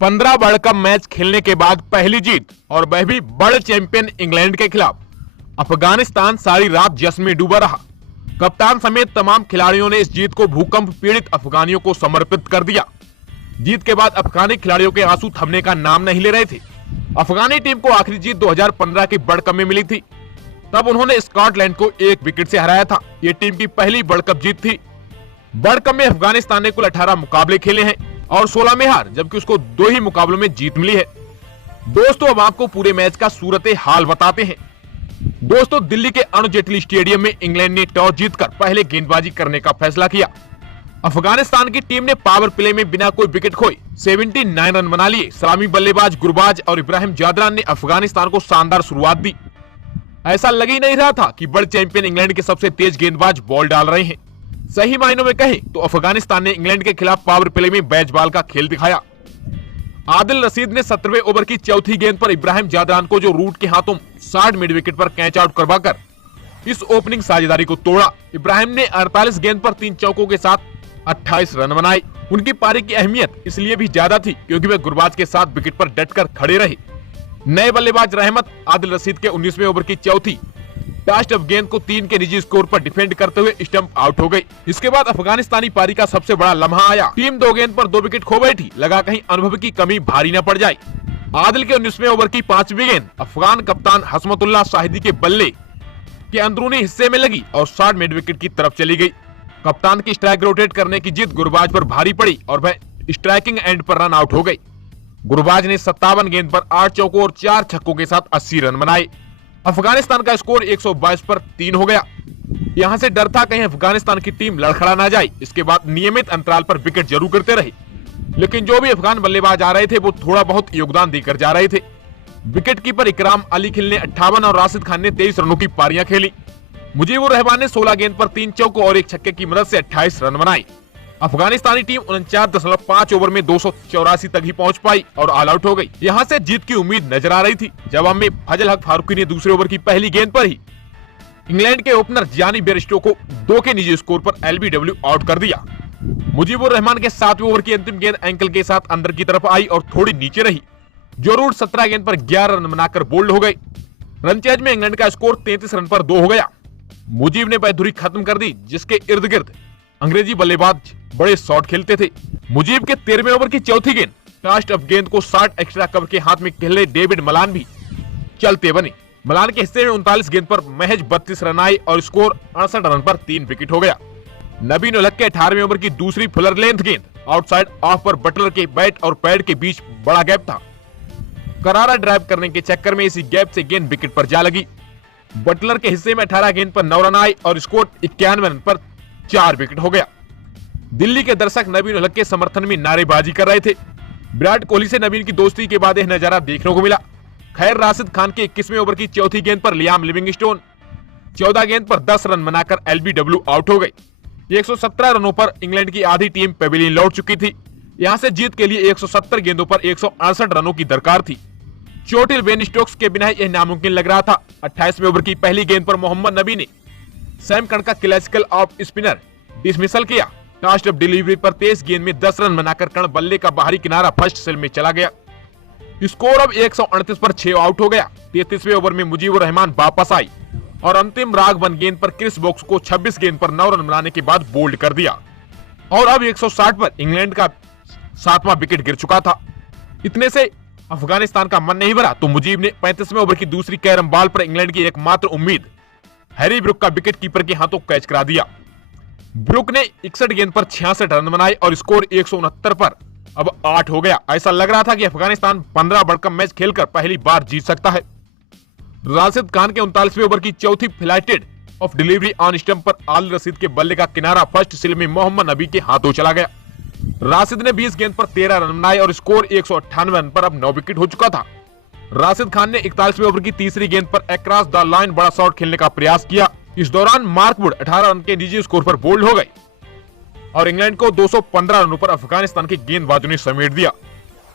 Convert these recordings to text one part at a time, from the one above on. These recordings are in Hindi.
15 वर्ल्ड कप मैच खेलने के बाद पहली जीत और वह भी वर्ल्ड चैंपियन इंग्लैंड के खिलाफ। अफगानिस्तान सारी रात जश्न में डूबा रहा। कप्तान समेत तमाम खिलाड़ियों ने इस जीत को भूकंप पीड़ित अफगानियों को समर्पित कर दिया। जीत के बाद अफगानी खिलाड़ियों के आंसू थमने का नाम नहीं ले रहे थे। अफगानी टीम को आखिरी जीत 2015 की वर्ल्ड कप में मिली थी। तब उन्होंने स्कॉटलैंड को 1 विकेट से हराया था। ये टीम की पहली वर्ल्ड कप जीत थी। वर्ल्ड कप में अफगानिस्तान ने कुल 18 मुकाबले खेले हैं और 16 में हार, जबकि उसको 2 ही मुकाबलों में जीत मिली है। दोस्तों, अब आपको पूरे मैच का सूरत हाल बताते हैं। दोस्तों, दिल्ली के अरुण जेटली स्टेडियम में इंग्लैंड ने टॉस जीतकर पहले गेंदबाजी करने का फैसला किया। अफगानिस्तान की टीम ने पावर प्ले में बिना कोई विकेट खोए 79 रन बना लिए। सलामी बल्लेबाज गुरबाज और इब्राहिम जादरान ने अफगानिस्तान को शानदार शुरुआत दी। ऐसा लग ही नहीं रहा था कि वर्ल्ड चैंपियन इंग्लैंड के सबसे तेज गेंदबाज बॉल डाल रहे हैं। सही मायनों में कहें तो अफगानिस्तान ने इंग्लैंड के खिलाफ पावर प्ले में बैजबाल का खेल दिखाया। आदिल रशीद ने 17वें ओवर की चौथी गेंद पर इब्राहिम जादरान को जो रूट के हाथों 60 मिड विकेट पर कैच आउट करवाकर इस ओपनिंग साझेदारी को तोड़ा। इब्राहिम ने 48 गेंद पर 3 चौकों के साथ 28 रन बनाए। उनकी पारी की अहमियत इसलिए भी ज्यादा थी क्योंकि वे गुरबाज के साथ विकेट पर डटकर खड़े रहे। नए बल्लेबाज रहमत आदिल रशीद के 19वें ओवर की चौथी लास्ट ऑफ गेंद को 3 के निजी स्कोर पर डिफेंड करते हुए स्टंप आउट हो गई। इसके बाद अफगानिस्तानी पारी का सबसे बड़ा लम्हा आया। टीम 2 गेंद पर 2 विकेट खो बैठी। लगा कहीं अनुभव की कमी भारी न पड़ जाए। आदिल के 19वें ओवर की 5वीं गेंद अफगान कप्तान हसमतुल्लाह शाहिदी के बल्ले के अंदरूनी हिस्से में लगी और 60 मिड विकेट की तरफ चली गई। कप्तान की स्ट्राइक रोटेट करने की जिद गुरबाज पर भारी पड़ी और वह स्ट्राइकिंग एंड पर रन आउट हो गई। गुरबाज ने 57 गेंद पर 8 चौकों और 4 छक्कों के साथ 80 रन बनाए। अफगानिस्तान का स्कोर 122 पर 3 हो गया। यहां से डर था कहीं अफगानिस्तान की टीम लड़खड़ा ना जाए। इसके बाद नियमित अंतराल पर विकेट जरूर करते रहे, लेकिन जो भी अफगान बल्लेबाज आ रहे थे वो थोड़ा बहुत योगदान देकर जा रहे थे। विकेट कीपर इकराम अली खिल ने 58 और राशिद खान ने 23 रनों की पारियां खेली। मुजीबुर रहमान ने 16 गेंद पर 3 चौकों और 1 छक्के की मदद से 28 रन बनाए। अफगानिस्तानी टीम 49.5 ओवर में 284 तक ही पहुंच पाई और ऑल आउट हो गई। यहां से जीत की उम्मीद नजर आ रही थी। जवाब में फजल हक फारूकी ने दूसरे ओवर की पहली गेंद पर ही इंग्लैंड के ओपनर जियानी बेयरस्टो को 2 के निजी स्कोर पर एलबीडब्ल्यू आउट कर दिया। मुजीबुर रहमान के 7वें ओवर की अंतिम गेंद एंकल के साथ अंदर की तरफ आई और थोड़ी नीचे रही। जो रूट 17 गेंद पर 11 रन बनाकर बोल्ड हो गई। रन चेज में इंग्लैंड का स्कोर 33 रन पर 2 हो गया। मुजीब ने बहादुरी खत्म कर दी, जिसके इर्द गिर्द अंग्रेजी बल्लेबाज बड़े शॉट खेलते थे। मुजीब के 13वें ओवर की चौथी गेंद लास्ट ऑफ गेंद को 60 एक्स्ट्रा कवर के हाथ में खेले डेविड मलान भी चलते बने। मलान के हिस्से में 39 गेंद पर महज 32 रन आए और स्कोर 68 रन पर 3 विकेट हो गया। नबीन उल हक के 18वें ओवर की दूसरी फुलर लेंथ गेंद आउटसाइड ऑफ पर बटलर के बैट और पैड के बीच बड़ा गैप था। करारा ड्राइव करने के चक्कर में इसी गैप से गेंद विकेट पर जा लगी। बटलर के हिस्से में 18 गेंद पर 9 रन आए और स्कोर 91 रन पर 4 विकेट हो गया। दिल्ली के दर्शक नबीन उल हक के समर्थन में नारेबाजी कर रहे थे। विराट कोहली से नबीन की दोस्ती के बाद यह नजारा देखने को मिला। खैर, राशिद खान के 21वें ओवर की चौथी गेंद पर लियाम लिविंगस्टोन 14 गेंद पर 10 रन बनाकर एलबीडब्ल्यू आउट हो गई। 117 रनों पर इंग्लैंड की आधी टीम पेविलियन लौट चुकी थी। यहां से जीत के लिए 170 गेंदों पर 168 रनों की दरकार थी। चोटिल बेन स्टोक्स के बिना यह नामुमकिन लग रहा था। 28वें ओवर की पहली गेंद पर मोहम्मद नबी ने सैम करन का क्लासिकल ऑफ स्पिनर डिसमिसल किया। लास्ट ऑफ डिलीवरी पर 23 गेंद में 10 रन बनाकर कर्ण बल्ले का बाहरी किनारा फर्स्ट सेल में चला गया। स्कोर अब 138 पर 6 आउट हो गया। 33वें ओवर में मुजीबुर रहमान वापस आई और अंतिम राग 1 गेंद पर क्रिस वोक्स को 26 गेंद पर 9 रन बनाने के बाद बोल्ड कर दिया और अब 160 पर इंग्लैंड का 7वां विकेट गिर चुका था। इतने से अफगानिस्तान का मन नहीं भरा तो मुजीब ने 35वें ओवर की दूसरी कैरम बॉल पर इंग्लैंड की एकमात्र उम्मीद हैरी ब्रुक का विकेट कीपर के हाथों कैच करा दिया। ब्रुक ने 61 गेंद पर 66 रन बनाए और स्कोर 169 पर अब 8 हो गया। ऐसा लग रहा था कि अफगानिस्तान 15 वर्ल्ड कप मैच खेलकर पहली बार जीत सकता है। राशिद खान के 39वें ओवर की चौथी flighted of delivery on stump पर आदिल रशीद के बल्ले का किनारा फर्स्ट सिल में मोहम्मद नबी के हाथों चला गया। राशिद ने 20 गेंद पर 13 रन बनाए और स्कोर 198 रन पर अब 9 विकेट हो चुका था। राशिद खान ने 41वें ओवर की तीसरी गेंद पर अक्रॉस द लाइन बड़ा शॉट खेलने का प्रयास किया। इस दौरान मार्क वुड 18 रन के निजी स्कोर पर बोल्ड हो गए और इंग्लैंड को 215 रनों पर अफगानिस्तान के गेंदबाजों ने समेट दिया।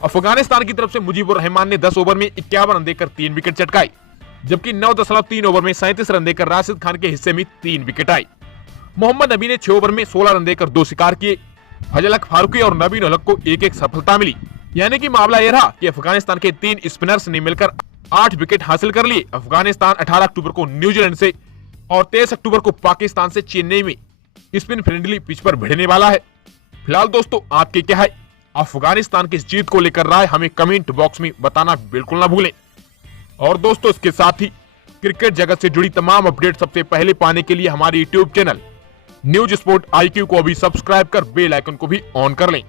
अफगानिस्तान की तरफ से मुजीबुर रहमान ने 10 ओवर में 51 रन देकर 3 विकेट चटकाए, जबकि 9.3 ओवर में 37 रन देकर राशिद खान के हिस्से में 3 विकेट आई। मोहम्मद नबी ने 6 ओवर में 16 रन देकर 2 शिकार किए। फजल हक फारूकी और नबीन उल हक को एक एक सफलता मिली। यानी कि मामला यह रहा कि अफगानिस्तान के 3 स्पिनर्स ने मिलकर 8 विकेट हासिल कर लिए। अफगानिस्तान 18 अक्टूबर को न्यूजीलैंड से और 23 अक्टूबर को पाकिस्तान से चेन्नई में स्पिन फ्रेंडली पिच पर भिड़ने वाला है। फिलहाल दोस्तों आपकी क्या है अफगानिस्तान की इस जीत को लेकर राय हमें कमेंट बॉक्स में बताना बिल्कुल ना भूलें। और दोस्तों इसके साथ ही क्रिकेट जगत से जुड़ी तमाम अपडेट सबसे पहले पाने के लिए हमारे YouTube channel news sport IQ को अभी सब्सक्राइब कर बेल आइकन को भी ऑन कर लें।